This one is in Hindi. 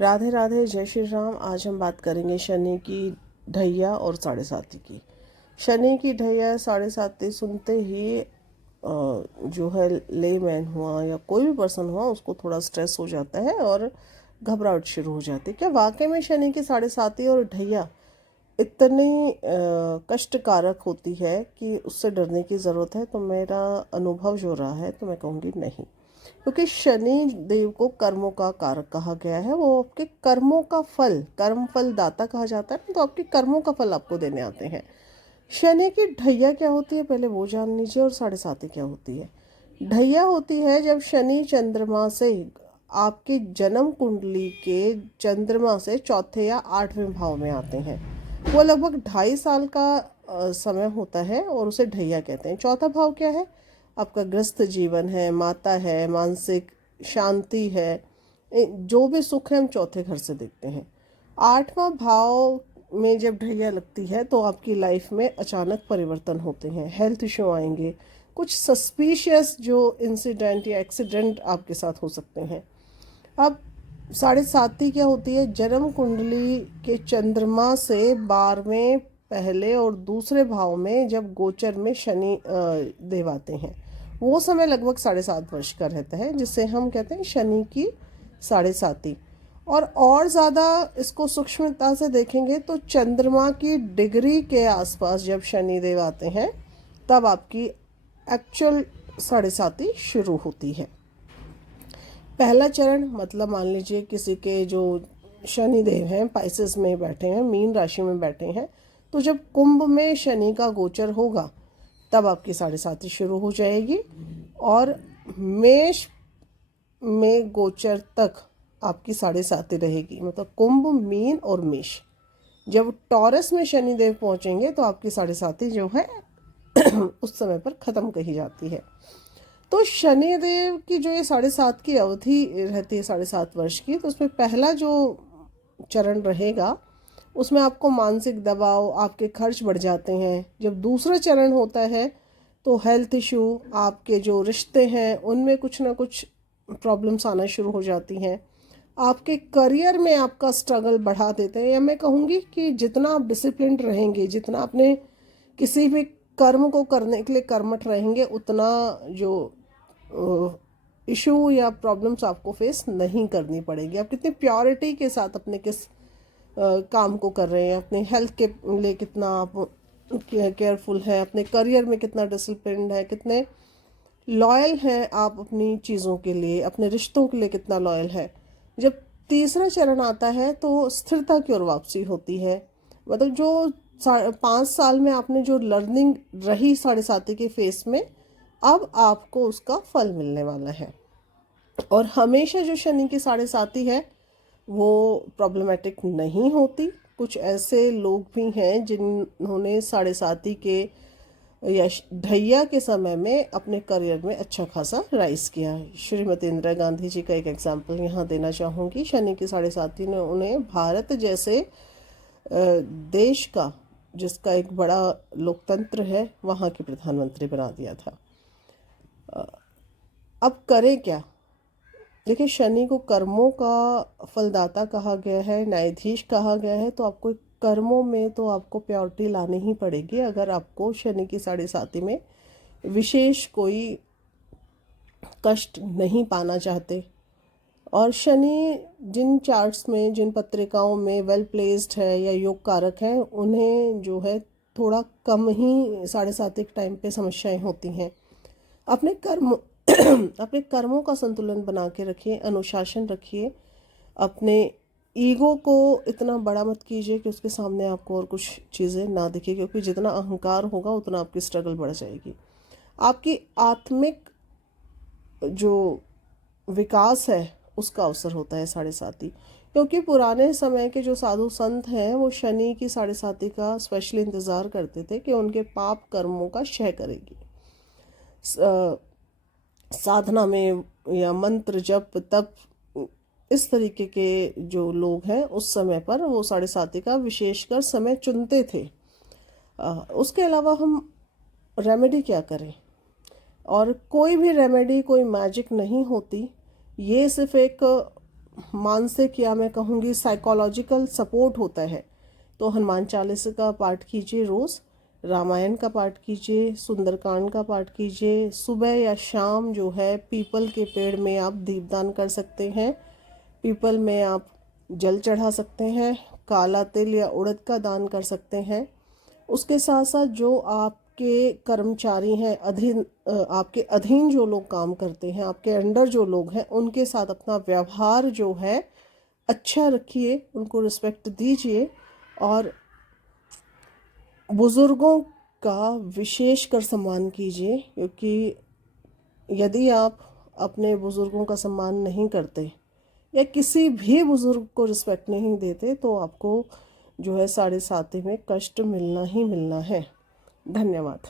राधे राधे, जय श्री राम। आज हम बात करेंगे शनि की ढैया और साढ़े साती की। शनि की ढैया साढ़े साती सुनते ही जो है लेमैन हुआ या कोई भी पर्सन हुआ उसको थोड़ा स्ट्रेस हो जाता है और घबराहट शुरू हो जाती है। क्या वाकई में शनि की साढ़े साती और ढैया इतनी कष्टकारक होती है कि उससे डरने की ज़रूरत है? तो मेरा अनुभव जो रहा है तो मैं कहूँगी नहीं, क्योंकि शनि देव को कर्मों का कारक कहा गया है। वो आपके कर्मों का फल, कर्म फल दाता कहा जाता है ना, तो आपके कर्मों का फल आपको देने आते हैं। शनि की ढैया क्या होती है पहले वो जान लीजिए, और साढ़े साती क्या होती है। ढैया होती है जब शनि चंद्रमा से आपके जन्म कुंडली के चंद्रमा से चौथे या आठवें भाव में आते हैं। वो लगभग 2.5 साल का समय होता है और उसे ढैया कहते हैं। चौथा भाव क्या है? आपका गृहस्थ जीवन है, माता है, मानसिक शांति है, जो भी सुख है हम चौथे घर से देखते हैं। आठवां भाव में जब ढैया लगती है तो आपकी लाइफ में अचानक परिवर्तन होते हैं, हेल्थ इशू आएंगे, कुछ सस्पिशियस जो इंसिडेंट या एक्सीडेंट आपके साथ हो सकते हैं। अब साढ़े साती क्या होती है? जन्म कुंडली के चंद्रमा से 12वें पहले और दूसरे भाव में जब गोचर में शनि देव आते हैं, वो समय लगभग 7.5 वर्ष का रहता है, जिसे हम कहते हैं शनि की साढ़े साती। और ज़्यादा इसको सूक्ष्मता से देखेंगे तो चंद्रमा की डिग्री के आसपास जब शनि देव आते हैं तब आपकी एक्चुअल साढ़े साती शुरू होती है। पहला चरण मतलब मान लीजिए किसी के जो शनि देव हैं पाइसेस में बैठे हैं, मीन राशि में बैठे हैं, तो जब कुंभ में शनि का गोचर होगा तब आपकी साढ़े साती शुरू हो जाएगी। और मेष में गोचर तक आपकी साढ़े साती रहेगी, मतलब कुंभ, मीन और मेष। जब टॉरस में शनि देव पहुंचेंगे तो आपकी साढ़े साती जो है उस समय पर ख़त्म कही जाती है। तो शनि देव की जो ये 7.5 की अवधि रहती है, 7.5 वर्ष की, तो उसमें पहला जो चरण रहेगा उसमें आपको मानसिक दबाव, आपके खर्च बढ़ जाते हैं। जब दूसरा चरण होता है तो हेल्थ इशू, आपके जो रिश्ते हैं उनमें कुछ ना कुछ प्रॉब्लम्स आना शुरू हो जाती हैं। आपके करियर में आपका स्ट्रगल बढ़ा देते हैं, या मैं कहूँगी कि जितना आप डिसिप्लिन रहेंगे, जितना आपने किसी भी कर्म को करने के लिए कर्मठ रहेंगे, उतना जो इशू या प्रॉब्लम्स आपको फेस नहीं करनी पड़ेगी। आप कितनी प्योरिटी के साथ अपने किस काम को कर रहे हैं, अपने हेल्थ के लिए कितना आप केयरफुल है, अपने करियर में कितना डिसिप्लिन है, कितने लॉयल हैं आप अपनी चीज़ों के लिए, अपने रिश्तों के लिए कितना लॉयल है। जब तीसरा चरण आता है तो स्थिरता की ओर वापसी होती है। मतलब जो 5 साल में आपने जो लर्निंग रही साढ़े साती के फेस में, अब आपको उसका फल मिलने वाला है। और हमेशा जो शनि की साढ़े साती है वो प्रॉब्लमेटिक नहीं होती। कुछ ऐसे लोग भी हैं जिन्होंने साढ़े साती के या ढैया के समय में अपने करियर में अच्छा खासा राइज किया है। श्रीमती इंदिरा गांधी जी का एक एग्जाम्पल यहाँ देना चाहूँगी। शनि की साढ़े साती ने उन्हें भारत जैसे देश का, जिसका एक बड़ा लोकतंत्र है, वहाँ के प्रधानमंत्री बना दिया था। अब करें क्या? देखिए, शनि को कर्मों का फलदाता कहा गया है, न्यायाधीश कहा गया है, तो आपको कर्मों में तो आपको प्योरिटी लानी ही पड़ेगी अगर आपको शनि की साढ़े साती में विशेष कोई कष्ट नहीं पाना चाहते। और शनि जिन चार्ट्स में, जिन पत्रिकाओं में वेल प्लेस्ड है या योग कारक है, उन्हें जो है थोड़ा कम ही साढ़े साती के टाइम पे समस्याएं होती हैं। अपने कर्म अपने कर्मों का संतुलन बना के रखिए, अनुशासन रखिए। अपने ईगो को इतना बड़ा मत कीजिए कि उसके सामने आपको और कुछ चीज़ें ना दिखे, क्योंकि जितना अहंकार होगा उतना आपकी स्ट्रगल बढ़ जाएगी। आपकी आत्मिक जो विकास है उसका अवसर होता है साढ़े साती, क्योंकि पुराने समय के जो साधु संत हैं वो शनि की साढ़े साती का स्पेशली इंतज़ार करते थे कि उनके पाप कर्मों का क्षय करेगी। साधना में या मंत्र जप तप, इस तरीके के जो लोग हैं उस समय पर वो साढ़े साती का विशेषकर समय चुनते थे। उसके अलावा हम रेमेडी क्या करें? और कोई भी रेमेडी कोई मैजिक नहीं होती, ये सिर्फ एक मानसिक या मैं कहूँगी साइकोलॉजिकल सपोर्ट होता है तो हनुमान चालीसा का पाठ कीजिए रोज़, रामायण का पाठ कीजिए, सुंदरकांड का पाठ कीजिए। सुबह या शाम जो है पीपल के पेड़ में आप दीपदान कर सकते हैं, पीपल में आप जल चढ़ा सकते हैं, काला तिल या उड़द का दान कर सकते हैं। उसके साथ साथ जो आपके कर्मचारी हैं, आपके अधीन जो लोग काम करते हैं, आपके अंडर जो लोग हैं, उनके साथ अपना व्यवहार जो है अच्छा रखिए, उनको रिस्पेक्ट दीजिए और बुज़ुर्गों का विशेष कर सम्मान कीजिए। क्योंकि यदि आप अपने बुज़ुर्गों का सम्मान नहीं करते या किसी भी बुज़ुर्ग को रिस्पेक्ट नहीं देते तो आपको जो है 7.5 में कष्ट मिलना ही मिलना है। धन्यवाद।